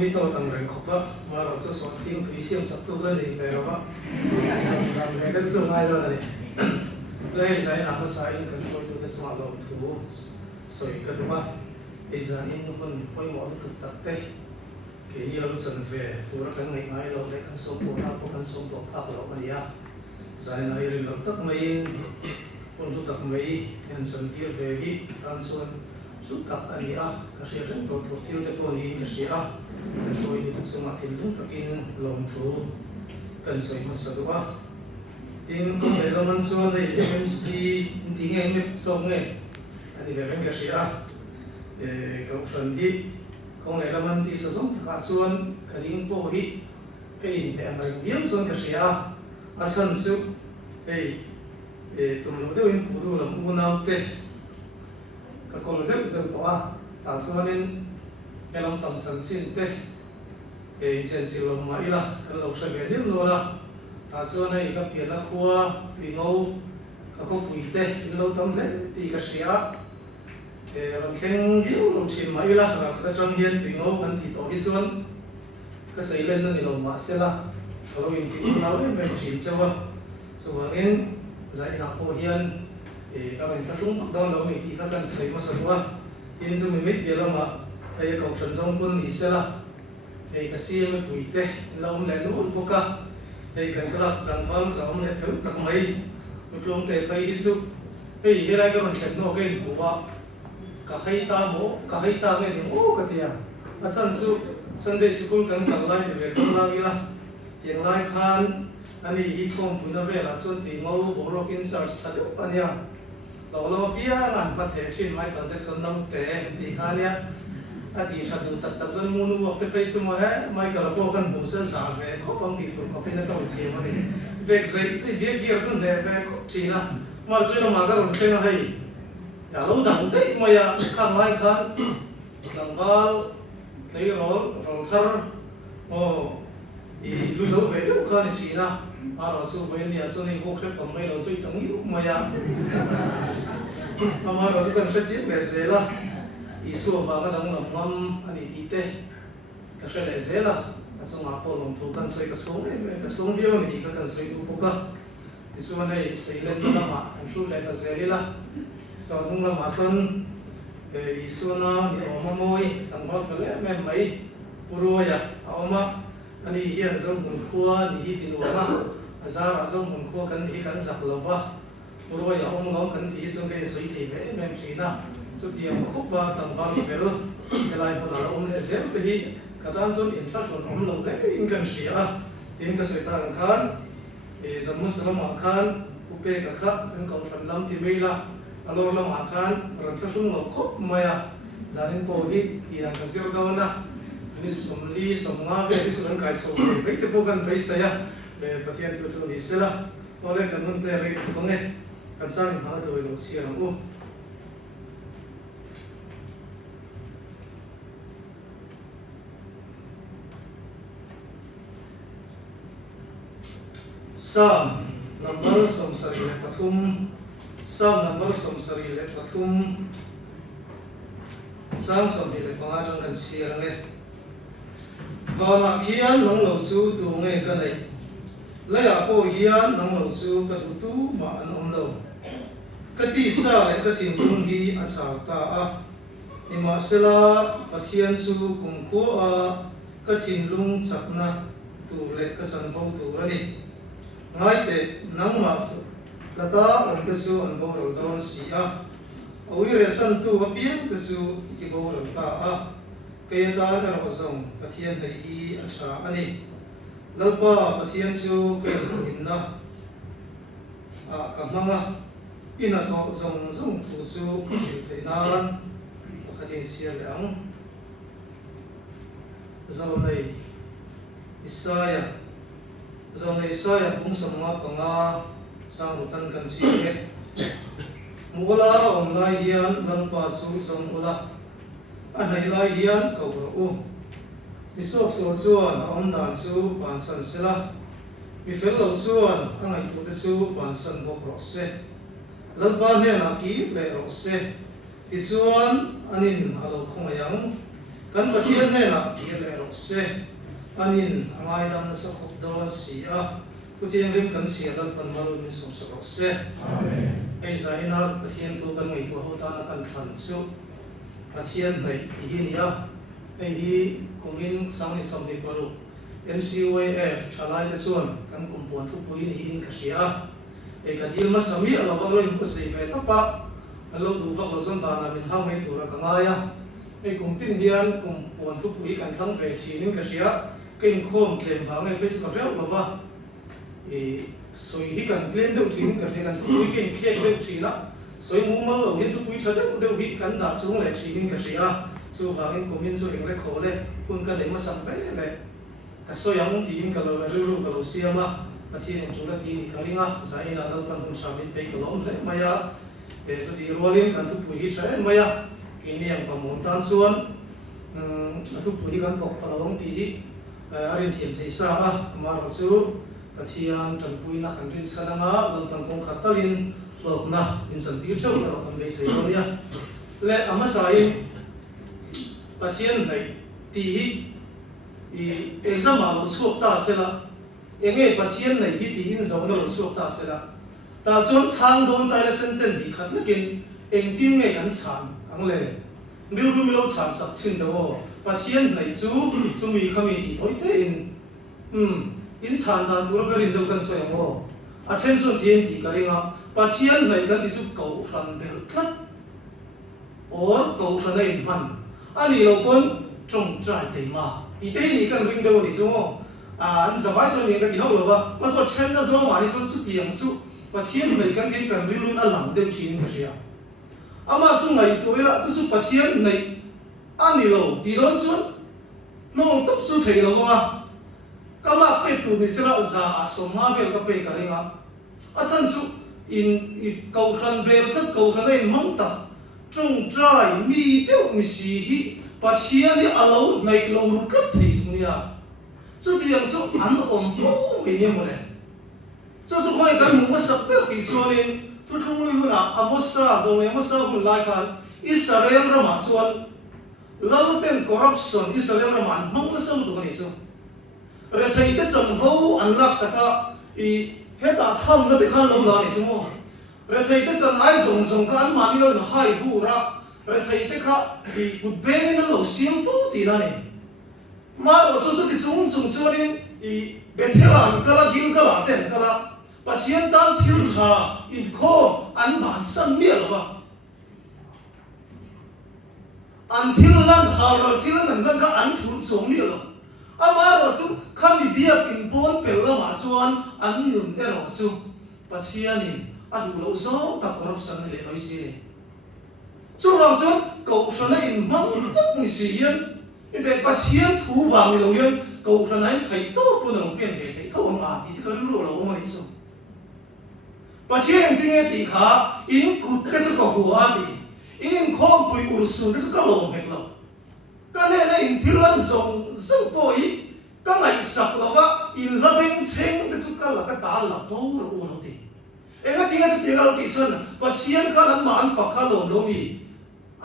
mi to tang reng khopa ma ro chu so ting thui siam sak tu la ni pe ro ba tang reng kan so ngai lo la ni le sai na ma sai in kan poi tu te chwa lo thu soi ka tu ba e za in hun poi mo tu tak te ke ni lo san ve tu ra kan ngai lo le kan so po na po kan so to pa lo ma ya sai na ri lo tak mai pun tu tak mai kan san ti ve gi kan son tu tak ani a ka se ren to til te po ni ka se a kan so ni ta suma til tu takin lom thu kan soi ma sa ba tin ko le lo man so le MC ti nge me so nge ani le ben ka se a ka san di ko le lo man ti so som ka suan ka ling po hi ka in be ma viam son ka se a san su tum lo de in pu du lam u nau te ka kong zep zep to a ta suanin kelam tam san sin te chen silom ma ila kan lo sa ve nim lo la ta suan ai ka pia na khuwa ti ngo ka ko pui te in lo tam le ti ka sia ram thleng riu lo chin ma ila ka tang hian ti ngo kan ti to hi suan ka sei len na ni lo ma se la ka lo in ti na we me chin sewa so wa in zai na po hian các bạn thắc mắc đó là mình thì các bạn xây mà sao quá in cho mình biết là mà thầy cầu chuẩn trong quân ý sẽ là thầy cái gì mà quỷ thế lâu lại nó ổn cả thầy cần cái là cần phải là ông lại phải các mấy một lúc thầy phải đi xuống thầy hiện nay các bạn thấy nó cái bộ ba cả hai ta nghe tiếng ô cái gì à sân su Sunday school cần lại về cần lại là tiếng lại khan anh ấy ít không bùn về là xuân thì ngô bộ rock in search thật đấy anh em lo pia lan pa the chin mai transaction nam te ti khania ati tha du tat tat zon munu wak te face mo he mai ka lo kan bu san sa ve ko pang ti fu ko pin to che mo ni vek sai si vie vie zon de ve ko china ma zoi lo ma ga ron thenga hai ya lo dang te mo ya khang mai khan lang bal klei rol thar o i lu zo ve lu khan china à số mấy nhà cho nên cô khép bằng mấy đầu dây trắng yếu mà ya mà rồi sẽ cần phải chiết để dễ là ý số và cái đống làm ngâm anh đi tê cái sẽ để dễ là cái số mà po lòng thu cần xây cái số video này thì cần xây đủ cả thì số này xây lên như là mà anh số này là dễ là cho đúng là mà sân ý số nó thì ông môi thằng bác phải lấy men mấy puro ya ông mà anh đi hiện trong một khoa thì đi tìm nó Azar azong mun ko kan hi kan zak lawa puro ya ong long kan ti so ke sei thi ve mem china so ti am khup ba tam ba mi vero elai ko na om le zem pe hi katan zon in thla ron om lo le in kan sia tin ka se ta khan e zam muslim khan upe ka kha kan ko ram lam ti me la alo lam khan ran thla sung lo khup maya zanin po hi ti ran ka zir ka na ni som li som nga ve ni so kai so ve te po kan ve sa ya về thiên tu tu đi xí la, tôi lên cần muốn tê tu có nghe, cần sang thì họ tôi đồ xia lắm u. Sam number som sari le pathum, sam number som sari le pathum, sang som di le pangat trong cần xia lắm nghe. Và mà khi anh nông lẩu su tu nghe cái này lấy à cô hiền nông lẩu su cái tu mà anh ông lẩu cái tí sa lại cái thiên cung hi anh sao ta à nhưng mà sẽ là cái thiên su cùng cô à cái thiên lung chắc na tu lệ cái sản phẩm tu ra đi ngay thế nông mà là ta ông cái su anh bảo rồi đón xí à ôi rồi sản tu cái biến cái su cái bảo rồi ta à cái ta là cái giống cái thiên này hi anh sao anh đi lalpa pathian chu ke inna a kamanga ina tho zong zong thu chu khil theinan pakhatin sia leang zonai isaya bung samma panga sang utan kan si ke mugala online hian lalpa su zong ula a naila hian ko u Isok so chuan om dan chu pan san sela mi fel lo chuan angai tu te chu pan san bok ro se lalpa ne na ki le ro se ti chuan anin alo khong yang kan pathian ne la pir ero se anin angai dam na sakop don si a putiang rim kan sia dal pan malu ni som sakop se amen ai zaina pathian tu kan ngai tu ho ta na kan than su pathian nei hi ni a ai hi kungin sang ni som ni paru MCOAF chalai de chuan kan kumpuan thu pui ni in ka sia e ka dil ma sami ala wa lo in ko sei ve ta pa alo du vak lo zon ba na min hau mai tu ra ka ngaya e kum tin hian kumpuan thu pui kan thang ve chi nin ka sia ken khom tlem ba ngai pe chu ka reu lo wa e soi hi kan tlem deuh chi nin ka re kan thu pui ken khia deuh chi na soi mu mal lo hin thu pui tha deuh hi kan da chung le chi nin ka sia chu ba ngai kumin chu eng le kho le kun ka le ma sam ve le so yang tin kalau ru kalau siapa pathian yang cuma tin kalinga saya nak lakukan unsabin pe kalau le maya so di rualin kan tu puji saya maya kini yang pamontan suan tu puji kan kok palawang tiji arin tiam tesa mar su pathian tan pui nak kan rin sadanga lakukan kong katalin lokna insan tirchau lakukan be saya ya le amasai pathian nai tiji exam lo suak ta sela enge pathian nei hi ti in zona lo suak ta sela ta chuan chang don tai la senten bi khat lekin eng tim nge kan chan ang le mil ru milo chan sak chin do pathian nei chu mi khami ti toi te in chan dan dur ka rin do kan so mo attention tien ti ka ringa pathian nei kan ti chu ko ran bel khat or ko ran nei man ani lo kon trong trai te ma i te ni kan ring do ni so an zabai so ni ka ki ho lo ba ma so chen na so ma ni so chu ti yang su pathian nei kan tin kan ring lu na lang de chin ka sia ama chu ngai to ila chu su pathian nei ani lo ti don su no top su thei lo ma kama pe tu ni sira za so ma be ka pe ka ringa a chan su in kau khan be ka kau khan nei mang ta trong trai mi teu mi si hi pathian ni alo nei lo ru ka thei sunia chu tiang chu an om po me ni mo le chu mai kan mu ma sak pe ti chuanin tu thung lui na amosa zo le amosa hun lai khan Israel ra ma chuan lauten corruption Israel ra man mong na som tu ni so re thei te chang vo an lak saka I heta tham na de khan lo la ni so mo re thei te chang ai zong zong ka an ma ni lo na hai bu ra re thei te kha I put be na lo siam fu ti na ni ma ro so so ti chung chung chuanin I bethela an kala gil kala ten kala pathian tan thil tha in kho an ban san mi lo ba an thil lan har thil nan kan ka an thul som mi lo ama ro su khami biak in pon pel la ma chuan an nun te ro su pathian in adu lo zo ta corruption le noi si chu ro so ko shona in mang tak ni si yan in te pathian thu wang lo yan ko shona in thai to pu na lo ken he thai tho ma ti ka lu lo ma ni so pathian ting e ti kha in kut ke chu ko hu a ti in khom pui ur su ke chu ka lo mek lo ka ne na in thil lan zong zong po I ka ngai sak lo wa in la beng cheng ke chu ka la ka ta la po ro u lo ti enga tinga chu tinga lo ti son pathian kha nan man fa kha lo lo mi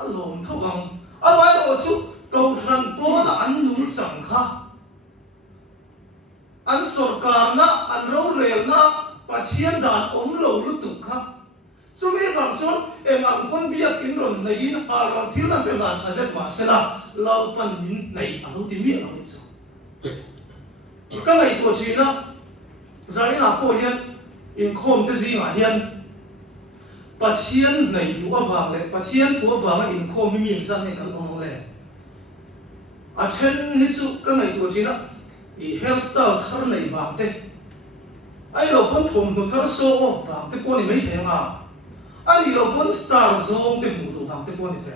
a lom tho wang a mai o su ko ran po na an nun sang kha an sarkar na an ro rel na pathian dan om lo lu tu kha so me bang son em ang pon biak in ron nei in a ro thil na pe la thazet ma sela lau pan nin nei a lo ti mi a lo ni so ka ngai to chi na zai na po hian in khom te zi ma hian pathian nei tu awang le pathian thu awang in khom mi min sang ne kan ong le a then hi chu ka ngai to chi na I hairstyle thar nei wang te ai lo pon thom no thar so off wang te pon ni mai the ma ani lo pon star zong te mu tu wang te pon ni the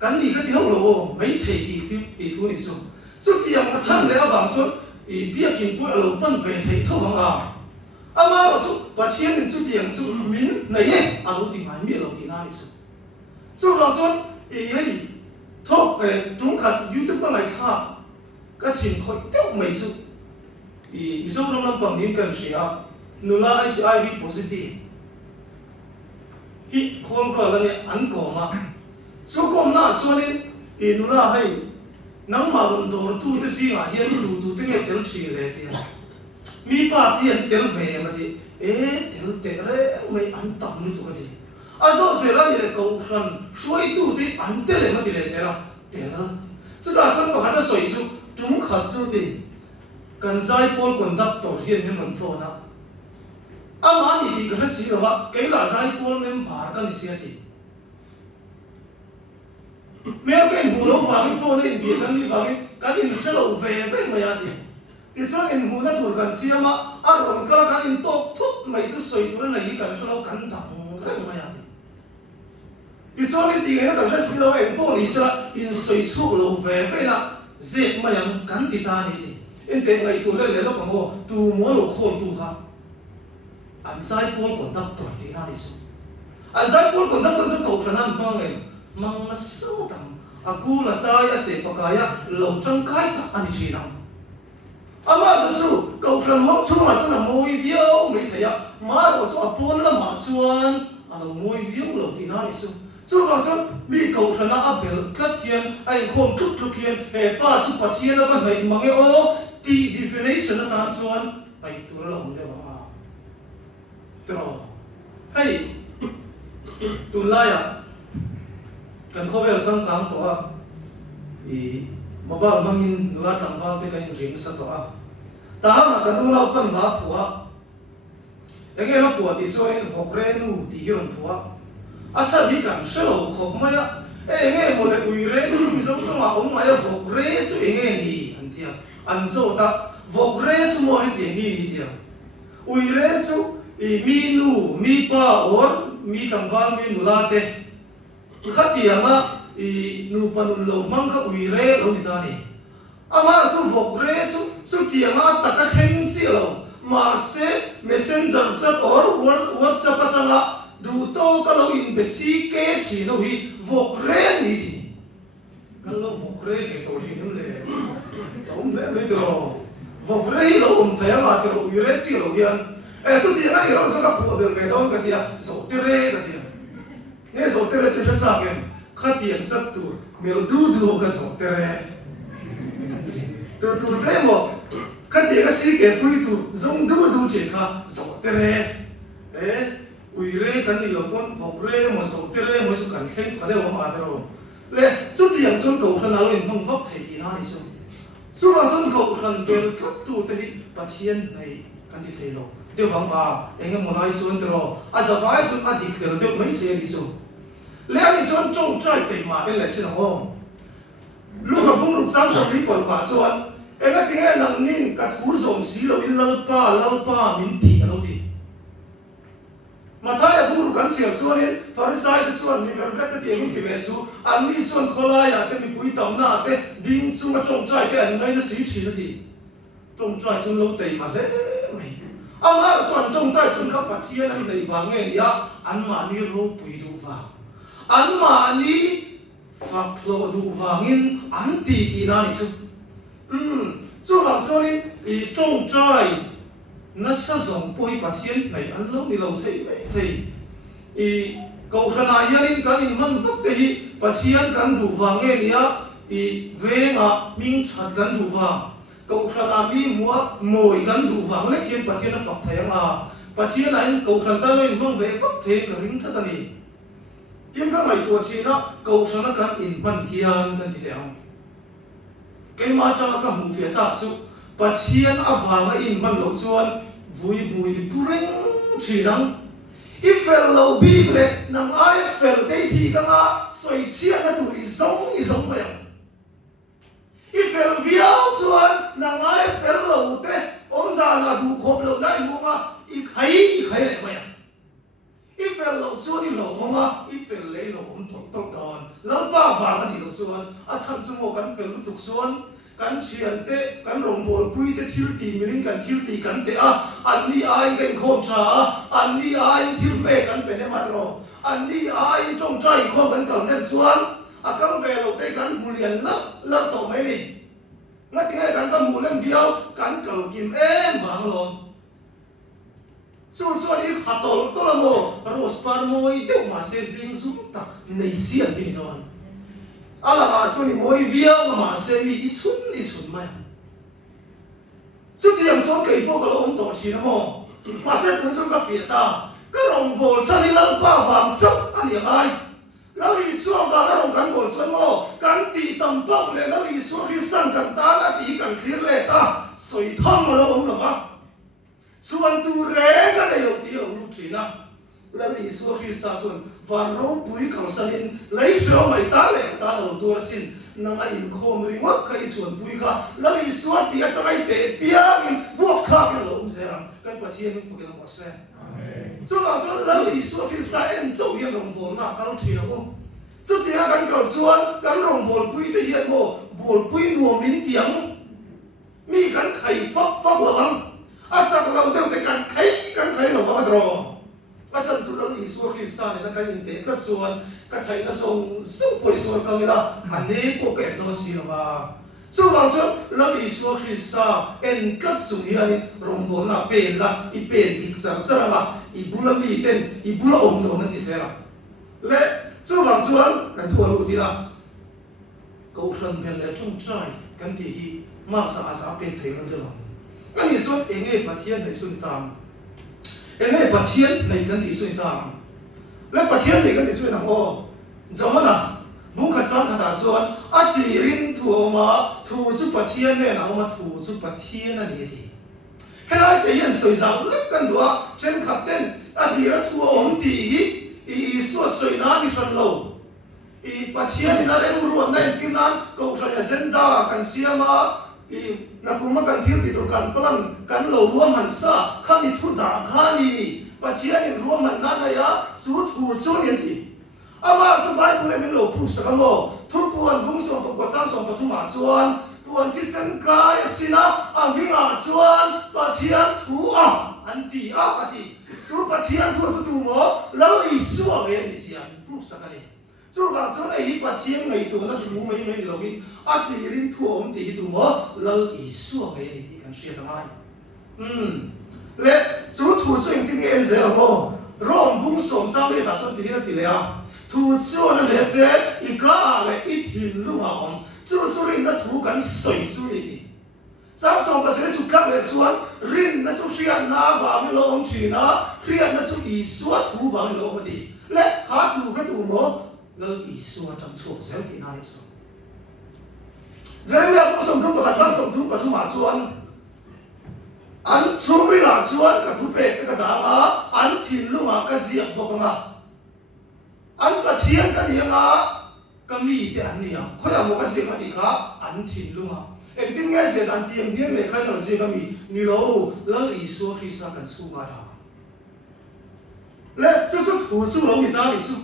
kan ni ka ti ho lo mai thei ti thu ni so chu ti yang a chan le awang so I biak in pu lo pan ve thei tho wang a ama ro su pathian in chu ti yang chu min nei he a lo ti mai mi lo ti na ni so chu lo so hei thok tung khat YouTube ba lai kha ka thin khoi teu mai su I zo long lam pang din kan sia nula HIV positive hi khol ka la ni an ko ma so kom na so ni I nula hai nang ma ron dor tu te si nga hian tu te nge tel thi le ti mi pa ti an tel ve ma ti tel te re mai an tam ni tu ka ti azo se la ni le ko khan shuai tu ti an te le ma ti le se la tel chu da sang pa da soi chu tum khat chu ti kan zai pol conductor hian ni man phone na ama ni ti ka si lo wa ke la zai pol nem bar ka ni si ti mẹ cái mù nó vào cái phone này bị cái gì vào cái gì sẽ lâu về mà ya thì sao cái mù nó thuộc cái gì mà rồi cái gì tốt thút mấy sự soi tôi lấy cái sẽ lâu cẩn thận cái mà ya thì sao cái gì nó cần sẽ lâu em bỏ đi sẽ in soi số lâu về là dễ mà yang cẩn thì ta đi thì em thấy ngày tôi lấy lúc mà tu mua lô khôn tu khác anh sai pol còn đắp tuổi thì nào đi số anh sai pol còn đắp tuổi cho cậu khả năng bao ngày mang na sâu tầm aku là tai a se pakaya lo trong kai tak ani chi nam ama su cậu khăn hốc chu mà sao môi viêu mấy thầy ạ má của số apon là mà chuan môi viêu lo thì nào đi su chu mà sao mi cậu khăn á bel cắt thiên anh khom chút chút thiên pa su pat thiên là bạn này mang cái ô ti definition là tan chuan ai tu là không được mà rồi hay tu lai à kan kho vel sang kang to a ma ba mangin nuwa tang wa te kan ring sa to a ta ma kan ula pan la phua ege la phua ti so en vokre nu ti hiron phua a sa di kan shelo khop ma ya ege mo le ui re chu mi so to ma ong ma ya vokre chu ege ni an tia an so ta vokre chu mo he ti ni tia ui re chu mi nu mi pa or mi tang wa mi nula te khát tiền á, nụ panun lâu mang khát uy rê lâu người ta này, ama số vọc rê số tiền á, tất cả khen gì lâu, mà sẽ messenger chat or WhatsApp bắt là đủ to cái lâu in besi cái chỉ lâu hi vọc rê này đi, cái lâu vọc rê cái tổ chức như thế, ông mẹ mấy đồ vọc rê lâu ông thấy mà cái lâu uy rê gì lâu yên, số tiền á, lâu số các phụ được cái đó cái tiền, số tiền rê cái tiền nghe số tiền trên thân xác em khát tiền rất tu mình du cái số tiền tu cái mà khát tiền cái gì cái quý tu giống du chỉ cả số tiền ui rê cái gì lâu con vọc rê mà số tiền mà số cần khen phải đều mà đâu lẽ số tiền trong cầu thân nào liền không vấp thấy gì nào đi số số mà số cầu thân đều cắt tu tới bắt thiên này cái gì thấy đâu tiêu vắng bà anh em muốn nói số đó giờ phải số anh thì kiểu tiêu mấy thế đi số lẽ anh chọn trông trai tây mà bên lại xin không lúc mà cũng lúc sáng sớm đi còn cả số anh em cái tiếng anh nặng nín cả thú rồng xí lâu in lalpa min thị đâu đi mà thay à cũng lúc cắn xỉa số anh phải sai cái số anh đi về cái tiếng cũng về số anh đi số anh khơi à cái mình quý tầm na cái đinh số mà trông trai cái anh này nó xí xí nó thì trông trai trông lâu tây mà thế mày anh mà số anh trông trai trông khắp bát thiên anh này vàng nghe đi á anh mà đi lô bùi đủ vàng anh mà đi phật lộ đủ vangin anh tì na đi chú vàng số đi thì trông trai nó sẽ giống bôi bát thiên này anh lâu đi lâu thấy mấy thấy cầu khăn ai yên cái gì mang vấp cái bát thiên cần đủ vàng nghe đi á về ngã minh chặt cần đủ vàng cầu khăn ai mi mua mồi cần đủ vàng lấy kiếm bát thiên nó phật thấy à bát thiên này cầu khăn ta lên mang về vấp thế cái ring thế này tiếng các mày tuổi chi nó cầu cho nó cần in văn hiền thân thì đẹp cái mà cho các hùng phía ta su bát hiền áp vàng in văn lỗ xuân vui mùi bring chỉ đắng if fellow bi bre nang ai fel đây thì các ngã xoay chiết nó tụi giống vậy if fel viao xuân nang ai fellow thế ông ta là đủ khop lâu đây mua mà ít thấy lại vậy ifel lo suan ni lo mama ifel le lo om tok don lo pa va ka ni lo suan a cham chumo kan fel lu tuk suan kan chian te kan rong bol pui te thil ti milin kan thil ti kan te an ni ai kan khom cha an ni ai thil pe kan pe ne ma ro an ni ai trong trai khom kan kal nen suan a kan ve lo te kan bulian la to mai ni ngat ngai kan mu len viao kan kal kim em wang lon so đi hạt tol to là mồ rose pan môi tiêu mà xem phim zoom tak nei xiên đi rồi ala ma chu ni moi via ma se mi i chun mai chu tiang so ke po ko om to chi na mo ma se pu chu ka fi ta ka rong bol chani la pa wang chok ani ai la li suwa ba ka rong kan bol so mo kan ti tam pak le la li suwa ki san kan ta na ti kan khir le ta soi thang lo om la ba suan tu re ka le yo ti lo lu tri na la li suwa ki sa sun van ro pui kang sanin lấy jo mai ta le ta lo tu sin nang a in khom ri ngak khai chuan pui kha la li suwa ti a chai te pia in vuak kha ka lo se ram kan pa hian fu ke lo se chu ma so la li suwa ki sa en zo hian rong bol na ka lo thi lo chu ti a kan ka chuan kan rong bol pui te hian mo bol pui nuam min tiang mi kan khai fak lo ang a chak lo de te kan khai lo ba dro a chan chu la li suwa ki sa ne na kan in te ka chuan ka thai na song su poi so ka mi la ane ko ke no si lo ba chu ma so la li suwa ki sa en ka chu hian rong bol na pe la I pe dik sar sar la I bula mi ten I bula om no man ti se la le chu ma chuan kan thua lu ti la ko hran pen le chung trai kan ti hi ma sa pe thei lo de lo ani so enge pathian nei sun tam enge pathian nei kan ti sun tam le pathian nei kan ti sun na o Johana buka chang kha ta suan ati rin thu ma thu chu pathian ne na ma thu chu pathian ani ti helai te yan soi sang lek kan dua chen khap ten ati ra thu om ti hi I so soi na ni ran lo I pathian na ren ruan na kin nan ko sa agenda kan siama I na kuma kan thil ti kan plan kan lo ruam man sa khami thu da khani pathian ruam man na ya su thu chu ni ti ama chu bai pule min lo pu sa mo thu puan bung so ko chang so pa thu ma chuan puan ti sen ka sina a mi nga chuan pathian thu a an ti a ati chu pathian thu chu tu mo lo I suwa ge ni sia pu sa ka ni chu ba chu ai pathian ngai tu na thu mai lo bi ati rin thu om ti tu mo lo I suwa ge ni ti kan sia ta mai le chu thu chu ing ti nge en ze mo rom bung som chang le ta so ti na ti le a thu chuan a le che I ka le I thin lu ma om chu rin na thu kan soi chu ni ti chang som pa se chu ka le chuan rin na chu rian na ba mi lo om chi na rian na chu I suwa thu ba mi lo ma ti le ka tu mo lo I suwa chang chu se ti na ni so Jeremia po som thu pa chang som thu pa thu ma chuan an chu ri la chuan ka thu pe ka da ma an thin lu ma ka ziak bo ka ma an pathian ka ni nga kami te an ni a khoya mo ka se ma ti kha an thin lu ma ek tin nge se dan ti em me khai no se kami ni lo la I so khi sa kan su ma da le chu thu chu lo mi ta li su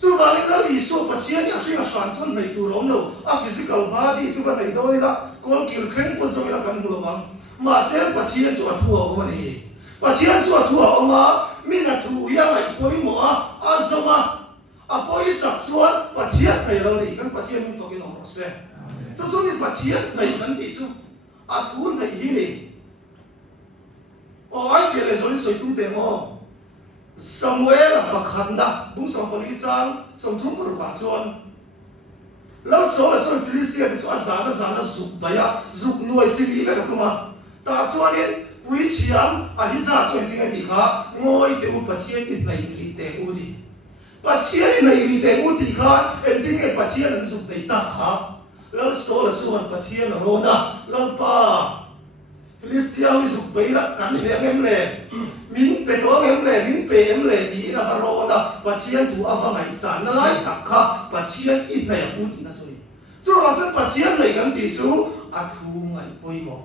chu ba ni la I so pathian ya ringa san son nei tu rom lo a physical body chu ba nei doi la kol kil khen po zo la kan mu lo ma ma se pathian chu a thu a ma ni pathian chu a thu a ma mi na thu ya ngai poi mo a zoma a poi sak chuan pathian nei lo ni kan pathian min to ki no se chu ni pathian nei kan ti chu a thu nei hi ni o ai pe le so ni soi tum te mo Samuel pakhanda bung som poli chang som thum ru ba chuan lo so la so Philistia bi so azana zuk baya zuk nuai siri ka kuma ta chuan in pui thiam a hi cha choi tinga ti kha ngoi te u pathian ni nei ri te u di pathian nei ri te u ti kha en tinge pathian an zuk nei ta kha lo so la suan pathian ro na lo pa Philistia mi zuk bai la kan le ngem le min pe to ngem le min pe em le ti na ro na pathian tu ava ngai san na lai tak kha pathian I nei u ti na so ni chu ra sa pathian nei kan ti chu a thu ngai poi mo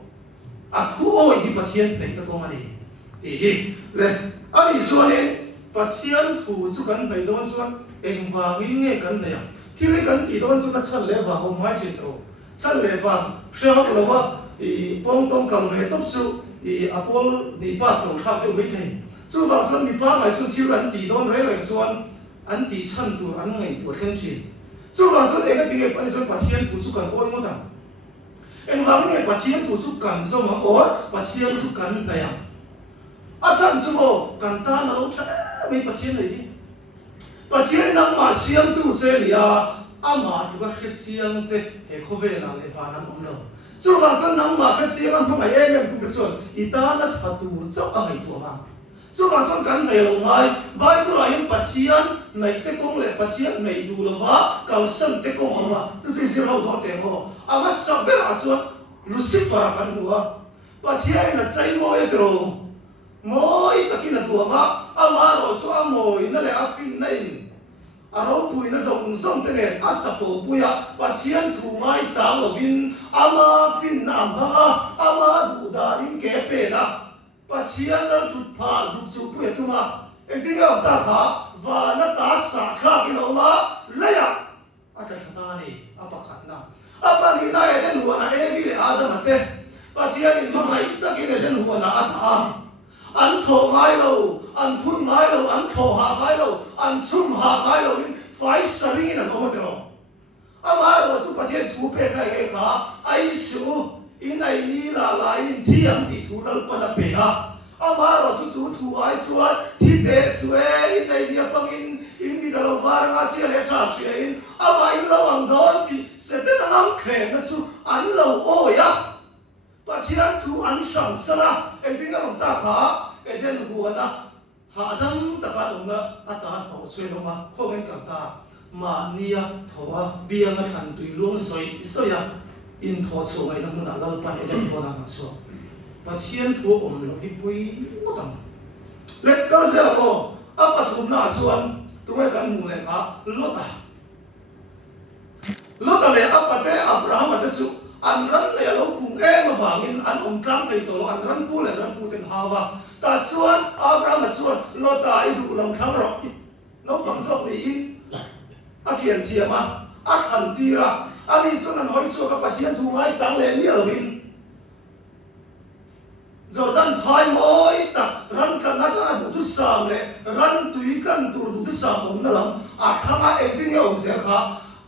a thu o I pathian nei ta ko ma ni ti hi le ani so ni pathian thu chu kan bai don so eng wa min nge kan ne ya thil kan ti don so na chan le wa ho mai chin to chan le wa sha lo wa I pong tong kam le top su I apol ni pa so kha tu mai thei chu ba son mi pa mai su thil an ti don re le chuan an ti chan tu an ngai tu khen chi chu ba son e ka ti ge pa ni son pathian thu chu kan oi mo ta en wa nge pathian thu chu kan zo ma o pathian chu kan na ya a chan chu mo kan ta na lo tha mai pathian nei pathian nang ma siam tu che lia ama juga khisiang che he khove na le va nan omlo chu ma chan nang ma khisiang ma ngai em pu chon itana thatu chau a ngai tu ma chu ma chan kan nei lo ngai bible ai pathian nei te kong le pathian nei du lo wa kal san te kong ma chu chu sir ho do te ho ama saber aso lucifer kan nuwa pathian na chai mo e tro moi takina tu ma ama ro so amoi na le afin nei aro pui na song song te ne at sa po puya pathian thu mai sang lo vin ama fin na ma ama du da rin ke pe na pathian na thu pha zu su puya tu ma engtinga ta kha va na ta sa kha ki no ma la ya ata ta ni apa khat na apa ni na e den huwa na e vi le adam ate pathian in ma mai ta ki ne den huwa na ata an thọ ngay lâu, an phun ngay lâu, an thọ hạ ngay lâu, an sum hạ ngay lâu, nhưng phải xử lý là không được. Ông ai mà số phát hiện thú bê cái cái cả, ai số in ai đi là in thiam thì thú là bắt đầu bê ha. Ông ai mà số thú ai số thì để số in ai đi bằng in đi đâu vào ngã xe lấy trả xe in. Ông ai lâu ăn đón thì sẽ biết ăn khen nó số ăn lâu ôi á. Pathian thu an sang sala edinga ta kha eden huana hadam taka unga atan o sweno ma khogen kanta ma nia thowa bianga than tui luang soi soya in tho chu ngai na muna lal pan eden bona ma so pathian thu om lo hi pui motam let go se ko apa thum na suan tungai kan mu le kha lota le apa te abraham ate su an ran le lo kung em wangin an tlang kai to an ran pu le ran pu ten hawa ta suan abraham suan lo ta I du lam thang ro no pang sok ni in a kian thiama a khan tira ani suan an hoi su ka pathian thu ngai sang le ni lo in Jordan phai moi ta ran kan na ta du tu sam le ran tui kan tur du tu sam om na lam a khanga eding e om se kha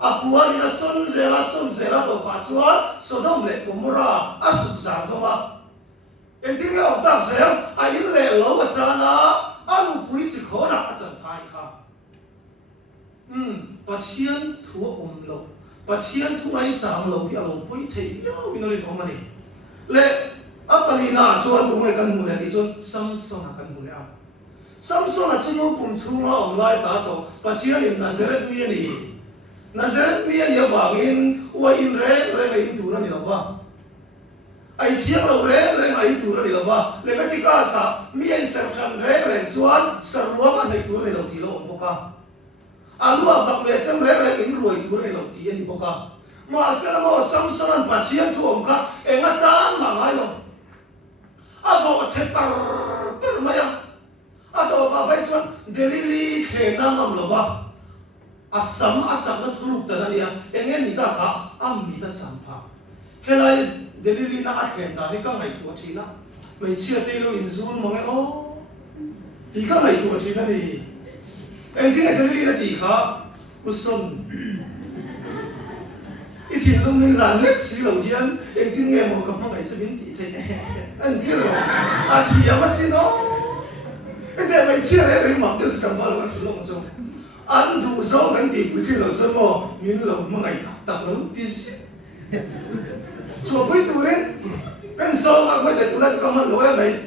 apuan ina son zela to pasua Sodom le Gomorrah asuk sa zoma ending e ta sel a in le lo wa chana alu pui si khona a chan phai kha pathian thu om lo pathian thu ai sang lo ki alo pui thei yo inori no mani le apani na suan tu ngai kan mu le ki chon Samson kan mu le a Samson a chunu pum chunga om lai ta to pathian in Nazareth mi ni Nazareth mi ya wangin wa in re in tu na ni lawa ai thiang lo re ai tu na ni lawa le ka ti ka sa mi en ser khan re suan sarwa ma nei tu ni lo ti lo boka alu abak le chem re in ruai tu ni lo ti ani boka ma asela mo Samson pathian tu om ka engata ma ngai lo abo chetar per maya ato ba bai suan delili khe na mam lo ba asam achak na thuruk ta nia engen ni ta kha mi ta champa helai delili na athem da ni ka ngai tu thina mai chia te lo in zul mong o ti ka ngai tu thina ni engeng delili na ti kha uson i thin lung ning ran lek si lo hian engting nge mo ka ma ngai chabin ti the an ti ro a thi ya ma si no ente mai chia le ri ma de tam ba lo su lo so an thu so kan ti pui ki lo so mo min lo ma ngai ta lo ti si so pui tu re en so ma ko de tu la ka man lo ya mai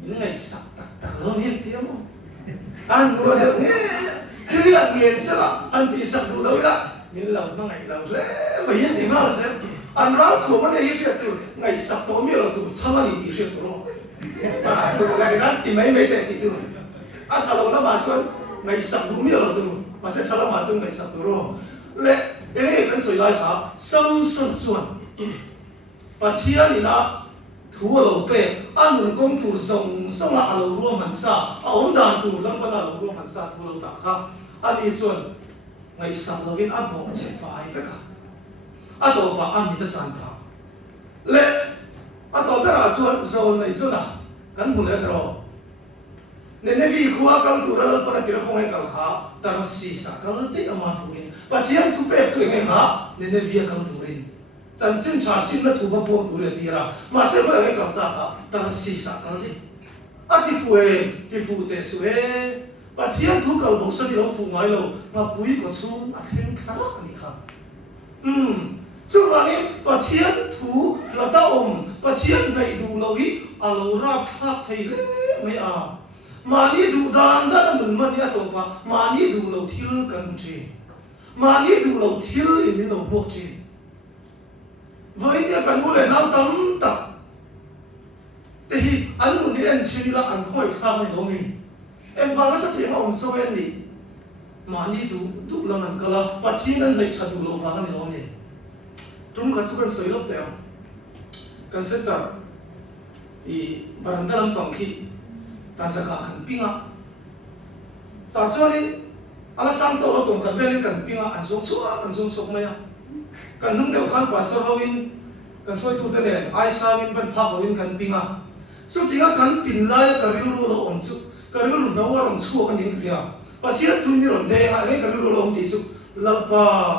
min ngai sak ta lo ni ti mo an ro de nge ki li an nge sa an ti sak du lo la min lo ma ngai lo le ma yin ti ma se an ra thu ma ne yi she tu ngai sak to mi lo tu tha ma ni ti she tu ro ba tu la ga ti mai mai te ti tu a tha lo na ma chon ngày sập đủ miêu là đủ mà sẽ cho nó mà trong ngày sập đủ rồi lệ cái con sợi lai hả sâm sơn xuân và thiên thì là thú ở lầu bể ăn một công thủ rồng xong là lầu rùa mạnh sa ông đàn thủ lăng bên là lầu rùa mạnh sa thú lầu tạc khác ăn đi xuân ngày sập lầu viên ăn bò sẽ phải cái cả ăn đồ bà ăn thì nó sản thảo lệ ăn đồ cái là xuân rồi này xuân à cắn một lần rồi nên vì khoa cao tu ra para kira phong ai kalkha tar si sa kalti ama thuin pathian thu pe chu ngai kha nên vì cao tu rin chan chin cha sin na thu ba po tu le tira ma se ko ngai kalta kha tar si sa kalti ati fu te su e Pathian thu kal bo sa di lo fu ngai lo nga pui ko chung a khen khá ani kha chu wang Pathian thu la ta Pathian nei du lo hi a lo ra khak thei le mai a mani du dan da nun man ya to pa mani du lo thil kan chi mani du lo thil in no mo chi với cái cần mua để lao tấm tập thì anh muốn đi ăn xin là ăn khỏi khao hay đâu mình em vào nó sẽ thấy ông sâu em đi mà đi đủ là mình cái là bắt thiên anh lấy chặt đủ lâu vào cái đâu mình chúng ta cũng soi lấp đấy cần sẽ tập thì bản thân làm bằng khi ta sẽ cả cần pin á ta sẽ đi ala sang tổ nó tổng cần về lên cần pin á ăn xuống sốc mày á cần nung đều khăn quả sơ in cần soi tu tên này ai sao in bên phá in cần pin à số tiếng cần pin lại cần riu lô ổn chút cần riu nấu ở ổn chút anh những kia và thiết thu như rồi đây hay cần riu lô ổn tí chút là ba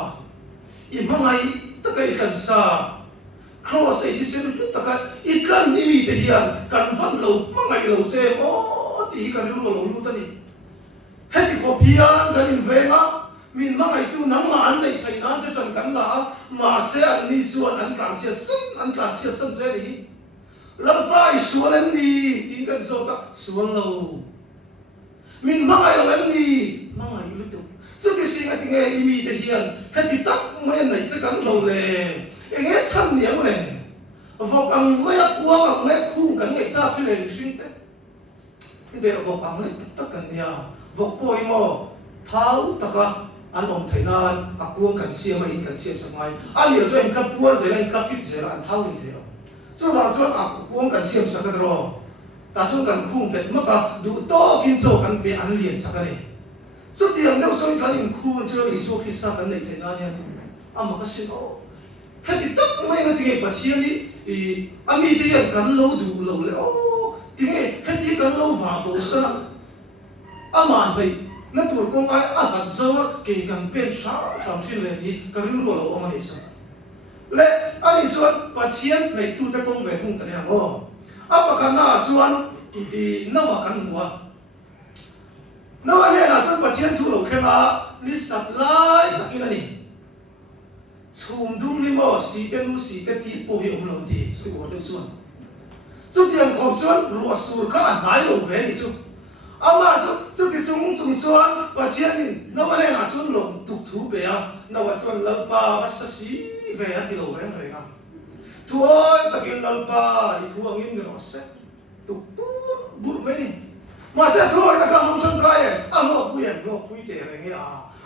im ngay tất cả cần sa cross ấy thì xem tất cả ít cần đi thì hiện cần phân lầu ngay lầu xe ó tí cần riu lô luôn ta đi hết thì copy anh cần in về mà mình mang ai tu nắng mà anh này phải nói cho chẳng cắn là mà sẽ anh đi xuống anh cảm chia sân sẽ đi lần bài xuống em đi tin cần số ta xuống lâu mình mang ai là em đi mang ai lưu tục cho cái gì cái tiếng em đi thể hiện hết thì tắc mấy này sẽ cắn lâu lệ em hết chân niệm lệ vào càng mấy qua càng mấy khu càng người ta cái này xuyên thế để vào càng mấy tất cả nhà vào bồi mò tháo tất cả anh ông thấy na akuông cần xem mà in cần xem sang mai anh hiểu cho anh cấp bua rồi anh cấp fit rồi anh tháo đi thế rồi cho bà cho akuông cần xem sang cái rồi ta số cần khung biệt mất cả đủ to kinh sâu cần bị anh liền sang cái này số tiền đâu số cái in khung cho bị số khi sang cái này thế nào nhỉ mà cái gì đó hết thì tất mấy cái tiếng bát thiên đi anh đi thì cần lâu đủ lâu lẽ tiếng hết thì cần lâu vào bộ sa mà vậy nó tuổi công ai bắt giờ kể càng biến sao làm chuyện này thì càng lưu lộ ông ấy sao lẽ anh ấy nói bắt thiên này tu tới công về thùng cái này không mà cái nào nói thì nó mà cái mua nó anh ấy nói bắt thiên tu lộ cái nào đi sắp lại tất cái này chùm đúng đi mà xí tên thì bổ hiệu lòng thì sẽ có được xuân chút tiền khổng xuân ruột sùi các anh nói lộ về thì xuân mà chút cái chúng xuân và thiên thì nó vẫn là xuân lồng tục thú bể nó vẫn xuân lợp ba và xí về thì lộ về rồi không thôi ta kêu lợp ba thì thua nghiêng được sẽ tục bút mấy mà sẽ thôi ta cầm trong cái nó quý tiền này nghe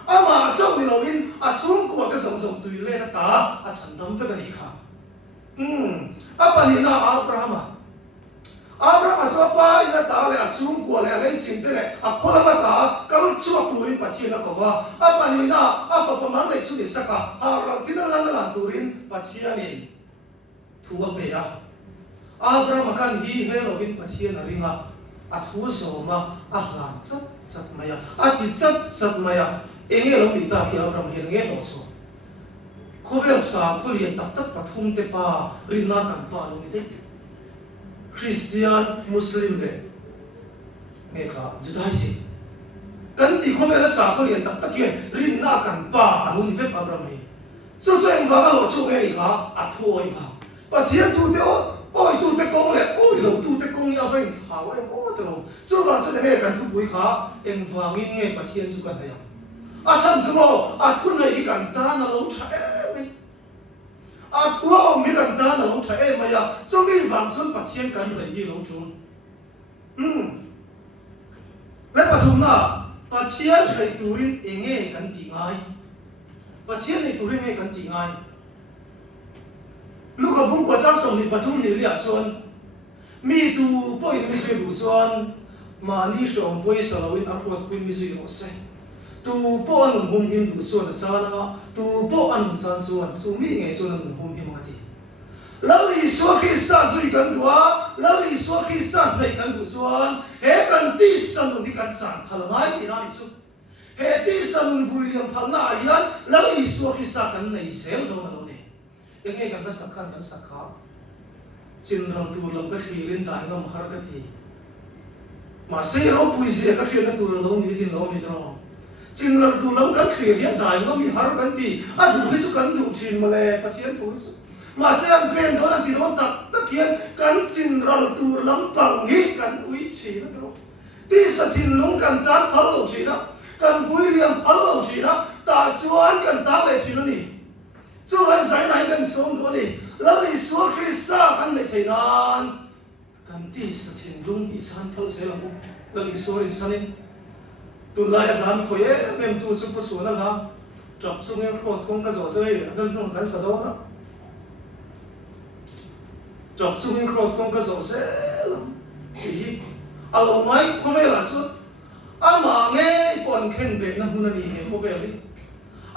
mà trong thì lộ in xuống của cái sòng tùy lên ta sản phẩm với cái gì khác bà đi na Abraham so pa ina ta le asum ko le ale sin te le a khola ma ta kal chuak turin pathian na ko wa pani na pa mang le chu ni saka ra tin la turin pathianin thuwa be Abraham kan hi he lo bin pathian ringa thu so ma la sat maya ti sat maya enge lo ni ta ki Abraham he nge no so ko vel sa ko lien tak pathum te pa rinna kan pa lo ni te Christian Muslim le nghe cả Judaism cần thì không phải là xã hội liền tập kia rin na cần pa luôn phép Abraham ấy cho em vào cái lỗ chỗ này cả thôi vào và thiên tu theo ôi tu te công lệ ôi lâu tu te công nhau vậy hảo em ôi đâu cho bạn cho nên cần tu bùi khá em vào nghe và thiên su cần này chân số thu này cần ta là lâu chạy thua ông mấy cần ta là ông thấy mà giờ trong cái vàng xuân bát thiên cần là gì ông chú lấy bát thùng na bát thiên này turin nghe cần tiếng ai bát thiên này turin nghe cần tiếng ai lúc ở vùng quê sang sông thì bát thùng này liệt xuân mi tu bôi mi suy bù xuân mà ni sông bôi sầu in ăn khoai bôi mi suy bù say tu po anun hum him du so na sa na tu po anun san so su mi nge so na hum him ati lali so ki sa zui kan tua lali so ki sa nei kan du suan he kan ti san ni kan san hala ngai ti na ni su he ti san vui liam phal na yan lali so ki sa kan nei sel do na do ne enge kan kan sakha chin ram tu lam ka thilin dai ngam har ka ti mà xây rô bùi gì các chuyện tu lâu mi tin lâu mi đó chính là tu lâu các chuyện hiện đại nó mi har kan ti à tu hisu kan tu chin mà lệ phát hiện tu hisu mà sẽ ăn bên đó là ti đó tak hiện kan sin ra tu lắm bằng nghĩ kan uy chi đó đó ti sa tin lung kan san phal lo chi đó kan vui liam phal lo chi đó ta suan kan ta lệ chi đó nè chú anh giải này kan sống đó nè là đi xuống Christa kan lệ thầy nan kan ti sa tin lung i san phal se lang là đi xuống in sanin tu lai làm khối mem tu super số là làm chọc xuống em cross con cái giỏ rơi nó nó cái sao đó chọc xuống em cross con cái giỏ sẽ thì alo mai không phải là suốt mà nghe còn khen về nó muốn đi nghe không về đi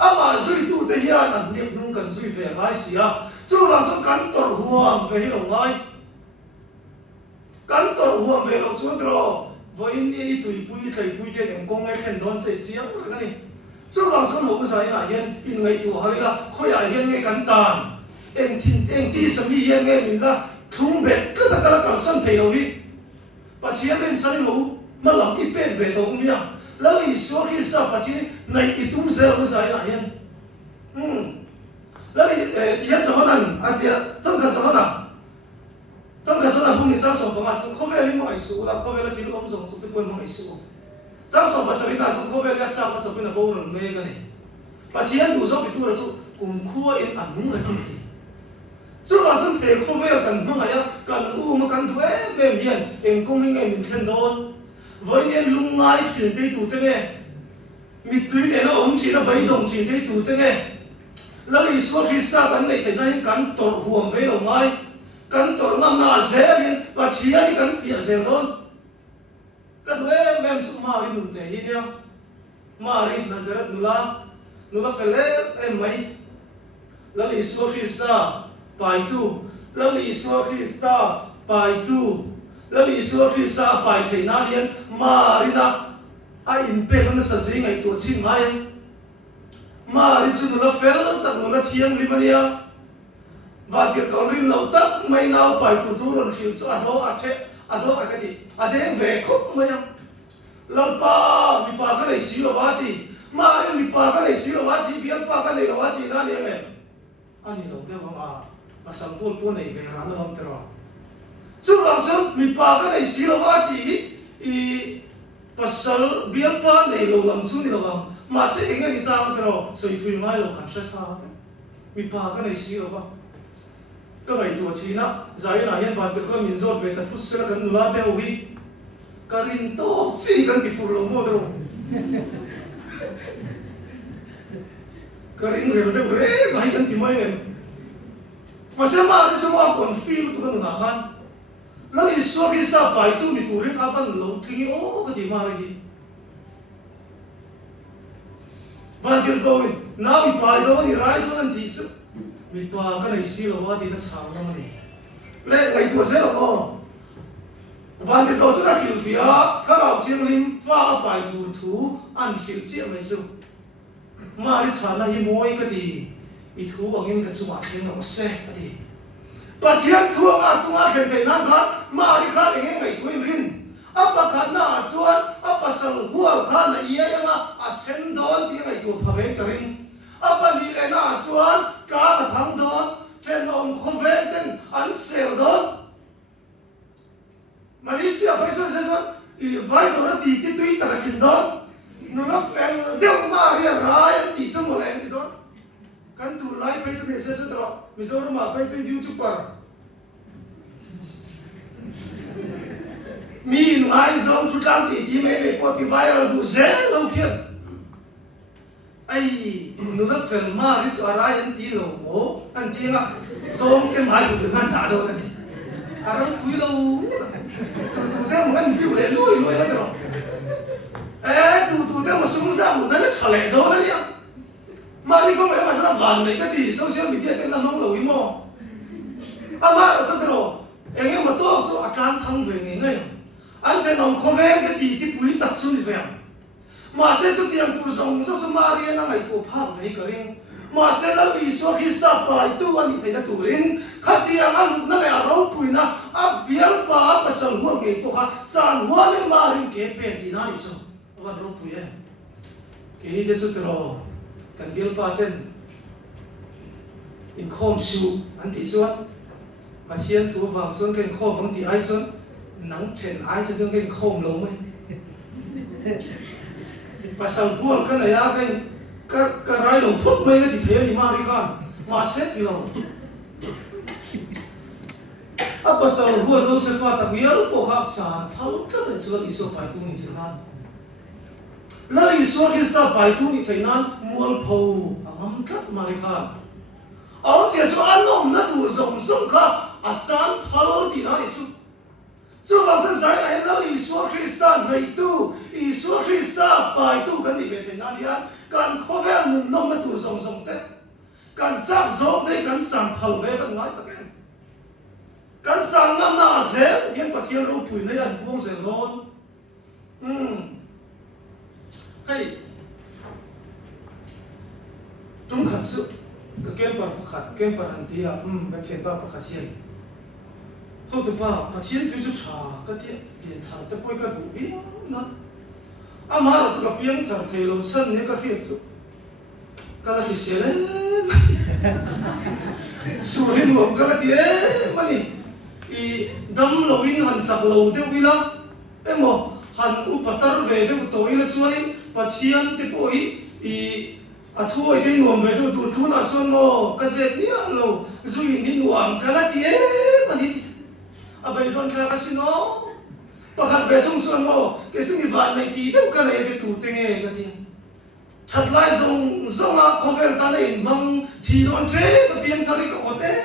mà duy tu để ya là niệm nung cần duy về mai xia chú là số cắn tổ huam về lòng mai cắn tổ huam về lòng xuống rồi với ini tụi bui thầy bui thế này công nghệ khen đón sẽ xiêm rồi cái này số vào số một cái này là hiện in ngày tuổi hay là khôi ai hiện nghe cắn tàn em ti sami hiện nghe mình là thung bẹt cứ tất cả các sản thầy đâu đi và hiện lên sản mẫu mà làm ít bẹt về đâu cũng nhá là lý số khi sao và hiện này ít tung sẽ cái này là hiện là lý hiện sốนั้นà thìต้องการsố nàoต้องการสนับสนุนสร้างสมบัติสงฆ์เวลิมอยสูแล้วเขาเวลาที่เราส่งสุขเป็นมอยสูสร้างสมบัติสมินาสงฆ์เวลาสร้างมาสมินาบูรณเมกันนี่ปัจจัยดูสอบปิดตัวเราจะกลุ่มขั้วเอ็นอันนุ่งอะไรกันทีส่วนเราสังเกตเขาเวลกันมั่งอะไรกันมากันตัวเบมเย็นเอ็งคงไม่เงินเข็นโดนวันนี้ลุงไล่ถึงได้ตัวเต้มีตัวเนี่ยเราองค์จีนเราไปดงจีนได้ตัวเต้แล้วอีสวกิสากันในแต่นั้นกันตกห่วงไปเราไงกันตัวงามน่าเสียเลยปัจจัยนี่กันเสียเสียร้อนก็ตัวแม่สุมารินุนเตฮีเดียวมารินาซาเรตนุลาเฟลไม่แล้วลิสวาคริสตาไปตูแล้วลิสวาคริสตาไปตูแล้วลิสวาคริสตาไปเทนาเดียนมารินาไออินเปมันสัจจิงไอตัวชิ้นไงมาริสุนุลาเฟลตักนุลาเทียงลิมันเนียว่าเกี่ยวกับเรื่องเราตักไม่น่าไปถูตัวเราหิวสะอาดอากันดิอาเดงเวกไม่ยังเราป้ามีป้ากันในสิโลวาตีมาเรื่องมีป้ากันในสิโลวาตีเบียร์ป้ากันในโลวาตีนั่นเองอันนี้เราเดี๋ยวมาสังพูดในเวลาเราทำตลอดซึ่งเราซึ่งมีป้ากันในสิโลวาตีอีภาษาเบียร์ป้าในโลกลำซึ่งในโลกมาเสียเองนี่ตามตลอดสวยทุยง่ายโลกขันเชื่อสาวมีป้ากันในสิโลวาก็ไงตัวชีนะใจน่ะเห็นว่าตัวก็มินโซดเวททุกสิ่งกันนุลาเตอวิการินโตสิ่งกันที่ฟูลโมดรูการินเรื่องเรื่องไม่กันที่ไม่เห็นมาเสมาที่สมองคนฟิลตัวกันน่ะขันแล้วอีสวกิสาไปตัวมีตัวเรื่องอะไรลงทิ้งโอ้ก็ที่มาเลยวันเดียวกันน้ามีไปตัวนี้ไรตัวนั้นที่สุดมีป้าก็ในสิโลวาตีนั่นสาวนั่นมันนี่เล่ไอ้ตัวเสียแล้ววันที่เราจะได้คิวฟิอาข้าเราเที่ยงริมฟ้าไปถูอันฟิลเสียไม่สู้มาดิฉันน่ะยิ่งมวยก็ดีอีถูบางยิ่งกันสมัครเข่งเราเสียก็ดีปัจจัยทั่วอาสมัครเข่งไปนั่นครับมาดิข้าเองไอ้ตัวรินอัปขัดหน้าส่วนอัปสังหัวข้าน่ะเยี่ยงอ่ะอัดเช่นโดนที่ไอ้ตัวพระเวกรินอัปนี่เลยน่าส่วนกาทางโดนเช่นองค์คอนเวนต์อันเซลโดนมาเลเซียไปส่วนอีไว้ตัวนั้นตีที่ตัวอีตะกินโดนนู่นก็แฟนเดี๋ยวมาเรียร้ายตีสมุนไพรที่โดนกันตัวไล่ไปส่วนเสียสุดแล้วมิสร์มาไปส่วนยูทูบป่ะมีนายส่งชุดลังตีที่ไม่ไปพอที่ไวรัลดูเซลโอเคไอ้นู่นก็แฟนมาเรียอะไรอันตีโลโมอันตีอ่ะส่งเต็มหายไปถึงนั่นด่าโดนกันดิอะไรคุยเราตัวเดียวมันฟิวเลยลุยกันตลอดตัวเดียวมันสุ่มซ่ามนั่นแหละทะเลโดนนั่นเนี่ยมาที่ก็ไม่ได้มาสนับสนุนเลยก็ที่โซเชียลมีเดียเต็มน้องเราอีโมมาสักตลอดเองมาตัวสุอาการทางเวงไงอันเช่นน้องคอมเมนต์ที่ปุ้ยตัดสุ่มเวงมาเสร็จสุดที่ยังผู้ส่งสุดมาเรียนอะไรตัวภาพไหนก็เรื่องมาเสร็จแล้วลีสวากิสาไปตัวนี้ไปนั่นตัวเองขัดที่ยังอันนั่นแหละเราปุ้ยนะอับเบียร์ป้าภาษาหัวเก่งตัวข้าสานหัวไม่มาเรื่อง ro puye ki de su tro kan bil paten in khom su an ti suat Pathian thu vàng xuống cái khom bằng ti ai xuống nắng thèn ai cho xuống cái khom lâu mấy và sau buồn cái này á cái rai lồng thuốc mấy cái thì thế thì mà đi con mà xét thì lâu apa sau buồn Joseph ta biar pokap sa thal cái này xuống iso phải tu ni thế nào là iso cái sa phải tu ni thế nào mual phâu am cắt mà đi con ông sẽ cho anh ông nó tu rộng rộng cả san phal thì nó đi xuống so bằng sân sải này là Isu Christa ngày tu Isu Christa bài tu cái gì về thế nào đi á cần khó vẻ nung nông cái tu rong rong thế cần sắc rong đấy cần sang phật về vẫn nói tất cả cần sang ngâm na dễ nhưng mà thiên lưu bùi này là buông dễ luôn hay chúng khát sự cái kem bằng khát kem bằng anh tí là bên trên ba khát thiên hậu từ ba thiên tuy chút trà cái tiết điện thằng tới bôi cái đủ vi nó mà là cái biếng thằng thầy lâu sân này cái hiện sự cái là cái gì đấy sủi lên một cái tiết mà đi đâm lâu in hàn sạc lâu tiêu vi la em mà hàn upatar về tiêu tối là xuân in thiên tới bôi thôi thì nuông về tiêu tụt thun là xuân lo cái gì nhá lo duy đi nuông cái là tiết mà đi bây giờ khai sinh nó, bắt hạt về trong xuân nó, cái sự nghiệp này tí đâu cái này cái tủ tinh cái tiền, thật lại dùng là có vẻ ta này bằng thì đón chế và biến thay cái cột đấy,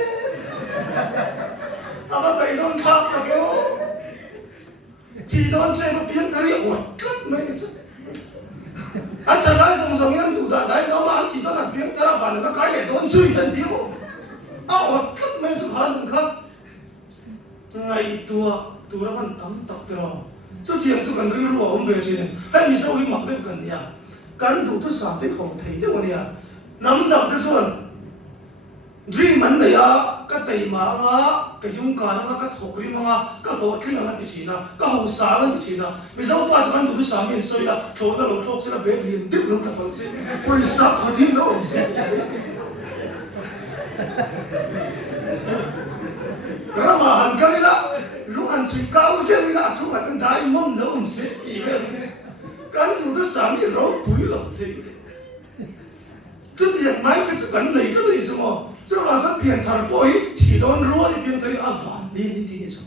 bây giờ khác là kiểu thì đón chế và biến thay cái cột cắt mấy cái gì, thật lại dùng những tủ đá đấy nó mà thì nó là biến thay là nó cái này đón suy lên thiếu, cột cắt mấy sự khác đừng khác ngày tua nó vẫn tắm tóc rồi, số tiền số cần riêng luôn ông về chuyện này, hay mình sau khi mặc được cần nhà, cần đủ thứ sản thì không thấy được gì à, nắm đập cái xuân, riêng mình này à, cái tay mà cái dung cảm nó cái thổ riêng mà cái bộ riêng là cái gì nào, cái hậu sản là cái gì nào, bây giờ qua cần đủ thứ sản mình soi là thổ nó lột thổ sẽ là bếp liền tiếp luôn các bạn xem, quay sát họ tin nó không xem. Karena mahan kali lah, lu kan suy cao xem là chúng ta chân thái mong nó không sẽ gì hết, cái thứ đó sáng thì rốt bụi lắm thì, chứ tiền máy sẽ cần lấy cái gì sao mà, chứ mà sẽ biến thành bội thì đón rồi biến thành vạn đi như thế sao,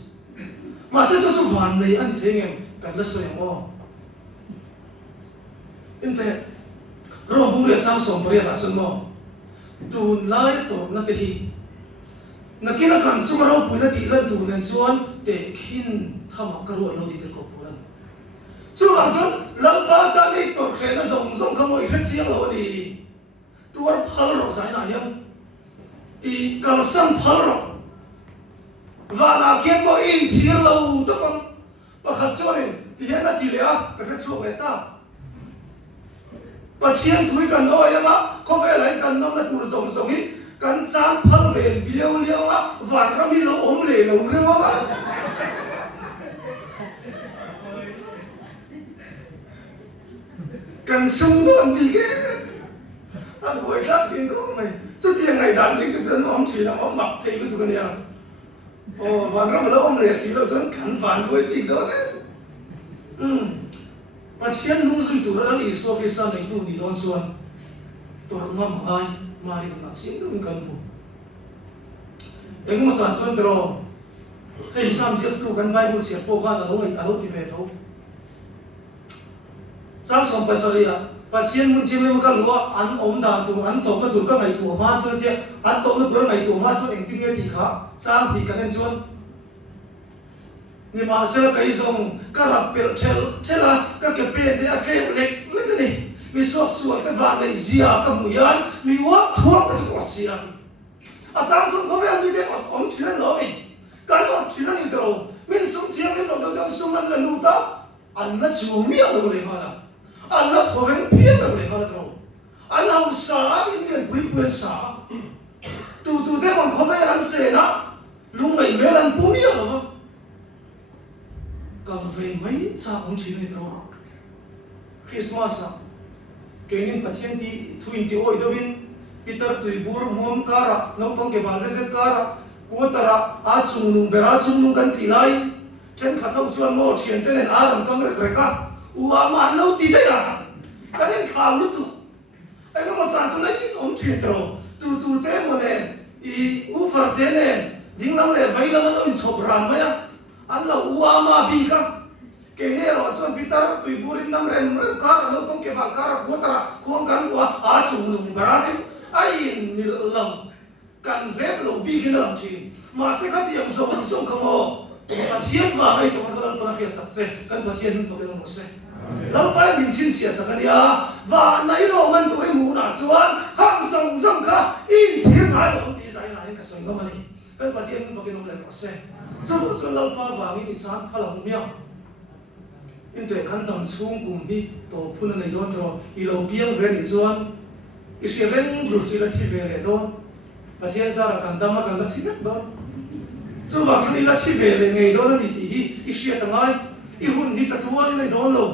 mà sẽ cho số vạn này anh thấy nghe cần là sao mà, như thế, rồi bung liệt sang sòng bia là sao mà, tu lái tổ nó cái gì nakina kan sumaro puna ti lan tu nan suan te khin thama karu lo ti ko puran chu ang son lampa ta ni to khena zong kamoi het siang lo ni tuar phal ro sai na yang kal san phal ro và là khiến mọi in xía lâu đó bằng và khát xuân thì hiện là tỷ lệ cái khát xuân người ta và thiên thúi cần nói em á có vẻ là cần năm là tụi rồng ít cần sáng phật về liêu á và nó mi nó ốm lề lâu nữa á cần sung đơn vì cái buổi khác trên con này xuất hiện ngày đàn đến cái dân ông chỉ là ông mặc thì cái tụi này và nó mà nó ông lề xí nó dân cắn ván với tình đó đấy và thiên đúng suy tụi nó đi so với sao này tụi đi đón xuân tụi nó mà ai mà đi mà xin được cần một em mà chọn xuân rồi hay sam xếp tụi cần bay một xếp bộ ga là đâu người ta đâu thì về đâu sáng sớm phải sao đi à và thiên muốn chiêm lên cái lúa ăn ốm đàn tụi ăn tôm mà tụi các ngày tụi mà xuân thì ăn tôm mà tụi ngày tụi mà xuân anh tin nghe thì khác sáng thì cần nên xuân nhưng mà sẽ là cái dòng các là bể thế là các cái bể thì cái lệch cái này vì suốt suốt cái vạn này zia các mũi ăn vì quá thuốc cái sự gì à sáng sớm có vẻ như thế ông chỉ là nói cái đó chỉ là như thế mình sống thiêng nên nó đâu sống ăn là lưu ta ăn nó chua miệng rồi đấy mà anh nó có vẻ biết được đấy mà đâu anh học xã nên quyền xã từ thế mà có vẻ ăn xe đó lúc này mới ăn bún miệng rồi cầm về mấy sao cũng chỉ này đâu Christmas kenin pathian ti thuin ti oi dovin Peter tui bur muam kara no pang ke bang jen kara ko tara a chung nu bera chung nu kan ti lai chen khathau chuan mo thian te nen a ram kang rek reka uwa ma lo ti dai la kanen kham lu tu ai ko ma cha chu lai om thian tro tu te mo ne I u far te nen ding lam le vai lam no in chop ram ma ya an lo uwa ma bi ka ke ne ro chuan Peter tui burin nam rem kara no pang ke bang kara ko tara ko kan uwa a chung nu bera chu ai ni lam kan rep lo bi kin lam chi ma se khat yang so khamo pathian wa ai to kan pa khia sak se kan pathian to kan mo se lau pa min sin sia sak ania wa nai lo man to ri mu na chuan hang song kha in chi ma lo ti sai na ka song ma ni kan pathian to kan mo le mo se so lau pa wa ni san phala mu mia in te kan tam chung kum bi to phun nei don tro I lo piang ve ni chuan Israel du chi la thi ve le don pathian sa ra kan dama kan la thi ve don chu wa sni la thi ve le ngei don ni ti hi Israel tangai I hun ni cha thuan nei don lo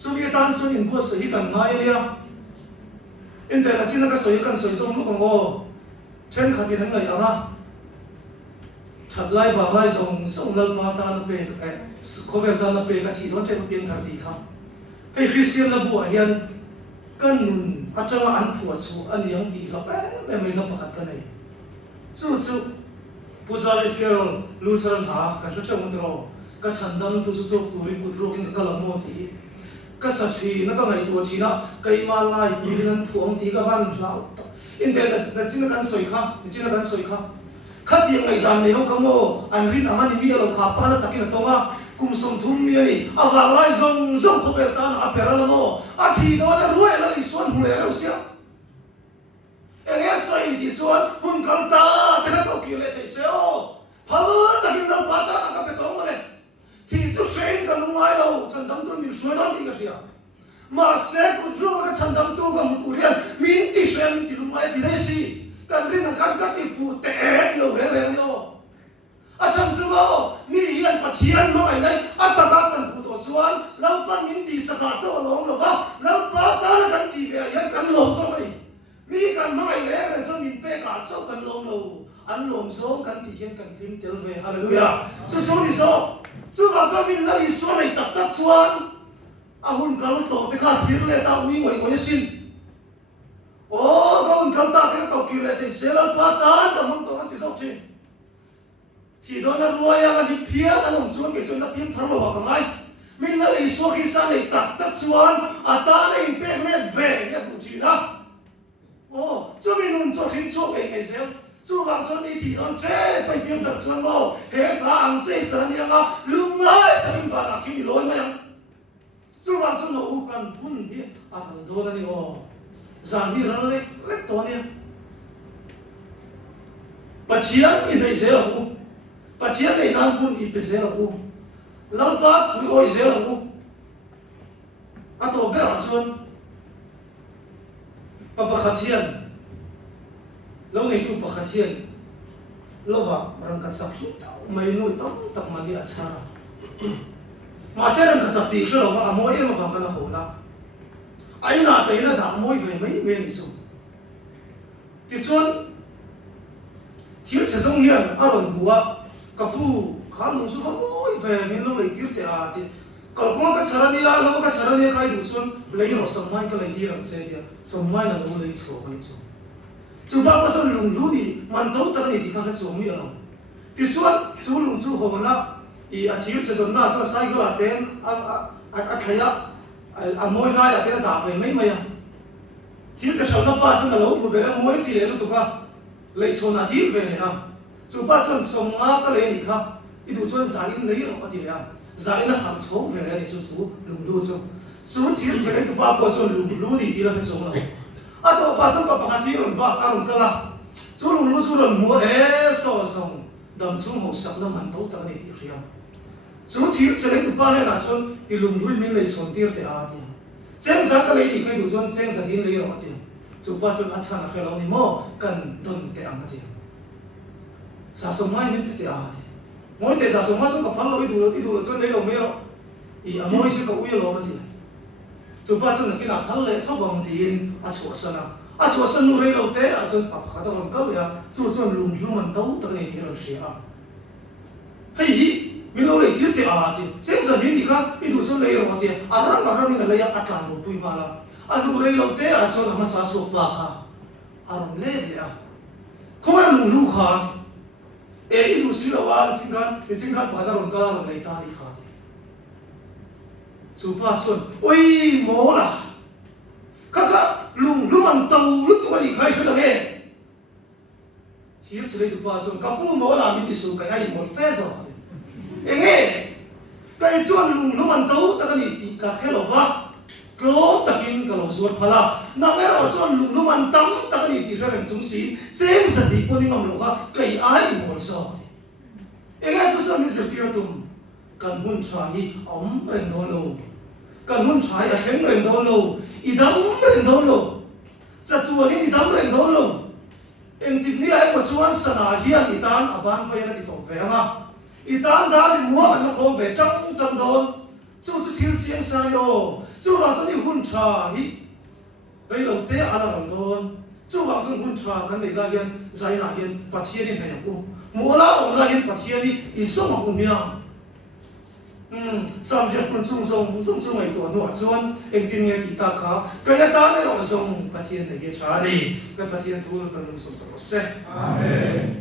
chu bi tan sun in bo sa hi kan ngai lia in te la chin ka soi kan soi som lu ko ngo then khat ni ngai ara that lai ba lai song lal pa ta na pe ko ve ta na pe ka thi don che pian thar ti kha hei Christian la bu a hian kan nun atanga an phua chu aniang ti la pe me la pakhat ka nei chu pujaris kerol Lutheran ha ka chu chong dro ka chandam tu chu to turin kut ro kin ka la mo ti ka sa thi na ka ngai tu thi na kai ma lai ni nan phuang ti ka ban lau in te na chin kan soi kha khat yang ngai dan nei ho ka mo an rin amani mi lo kha pa na takin to ma kum som thum mi ani awang lai zong ko be ta na apera la mo a thi do na ruai la I suan hu le ro sia e sai di suan hun kal ta te ka to ki le te se o phal ta kin lo pa ta ka pe to mo ne thi chu shein ka lu mai lo chan dam tu mi shoi don ti ka sia ma se ku ru ka chan dam tu ka mu tu rian min ti shen ti lu mai di re si kan rin kan ka ti fu te e lo re yo a chang chu mo ni hian pathian mo ai nei a ta ka chan fu to chuan lau pa min ti sa ka chaw lo lo ba lau pa ta na kan ti ve ya kan lo so mai mi kan mai re so min pe ka chaw kan lo an lom so kan ti hian kan lim tel ve hallelujah so ni so chu ba so min na I so nei tak chuan a hun kal to pe kha thir le ta wi ngoi sin o ka hun kal ta pe to ki le te se la pa ta ta mon to ti so chi thì đó là ruồi là đi phía là nông xuống cái chuyện là biến thằng lò còn ai mình là lấy số khi sang này tạt tắt xuống à ta này bên này về nhà thủ chỉ đó ô cho mình nông cho khiến số về ngày xem chú vào số đi thì nó chết bây biến thật xuống vô hết là ăn dễ sản như là lưng ấy ta mình vào là khi lối mà chú vào số nó u cần phun đi à thằng đó là đi ô giảm đi nó lấy to đi bà chiếm thì này sẽ là u pathian nei nan hun I pe zela u lau pa hui oi zela u a to bera suan pa pakhathian lo nei tu pakhathian lo wa rang ka sak mai nu tam tak ma ni acha ma se rang ka sak ti shlo wa amoi ma ka na ho na ai na te na da moi ve mai ve ni su ti suan thiếu sẽ giống như ở lần bùa kapu khá lùng xuống mỗi về mình lúc lấy tiếc thì thì còn có cái sản đi lâu cái sản đi cái đủ xuân lấy rồi sớm mai cái lấy đi làm xe đi sớm mai là nó lấy số cái số chú ba có cho lùng lú đi man đâu ta cái gì cái số mi rồi thì xuân chú lùng chú hồ na thì thiếu sẽ giống na cho sai cái là tên thấy mỗi ngày là cái đạp về mấy mấy thiếu sẽ sống nó ba xuân là lâu một về mỗi thì lấy nó tụi ca lấy số na thiếu về này ha chú ba xuân sống ngã cái lấy gì ha ít đủ xuân giải in lấy rồi có gì à giải nó hàng số về đây chú lùng lú chú thiếu sẽ lấy tụi ba có xuân lùng lú đi là cái số nào à tụi ba xuân có bằng thiếu rồi ba ăn cái là chú lùng lú chú là mua hết số sống đầm xuống hồ sập nó mặn tấu tới này thì riêng chú thiếu sẽ lấy tụi ba này là xuân thì lùng lú mình lấy số tiêu để à thì chén sáng cái lấy gì cái đủ xuân chén sáng in lấy rồi thì chú ba xuân ăn sáng là cái lâu ni mò cần tuần để ăn thì sa sống mai mình để à thì mỗi ngày sa sống mai xuống gặp hắn là ít đủ là xuân lấy lâu mấy rồi thì à mỗi sự có uy lâu mà thì chu pa chu nakina phal le thawang tin a chu sana a chu san nu rei lo te a chun pa kha ta ron kal ya chu chun lum man to ta ni thi ro sia hei hi mi lo le thil te a ti sem sa ni kha mi du chun le ro ti a ran ni le ya atlan ro pui ma la a nu rei lo te a chun ma sa chu pa kha a ron le ya ko ya lu kha e i du si lo wa ching kan pa ta ron ka ron le ta ni kha chu pa chun oi mo la kaka lum an tau lu tu ni khai khla ge hier chile du pa chun kapu mo la mi ti su kai ai mo fe zo e ge kai chuan lum an tau ta ni ti ka khelo wa klo takin ka lo suat phala na me ro chuan lum an tam ta ni ti ren chung si chen sa ti ko ni ngam lo ka kai ai mo so e ge chu chuan mi se pi tum kan mun cha hi om ren do lo kan hun chai a hem ren do lo idam ren do lo sa tu ni idam ren do lo en ti ni ai ko chuan sana hian itan aban ko yana ti to ve nga itan da ni mo an ko ve tang tam don chu thil chiang sa yo chu ra sa ni hun cha hi rei lo te ala ram don chu wa sang hun cha kan nei la hian zai na hian pathian ni nei ko mo la ong la hian pathian ni i so ma ku mia sam je pun sung ai to no chuan eng tin nge ti ta kha ka ya ta ne ro song pathian ne ye cha ni ka pathian thu ka lum som se amen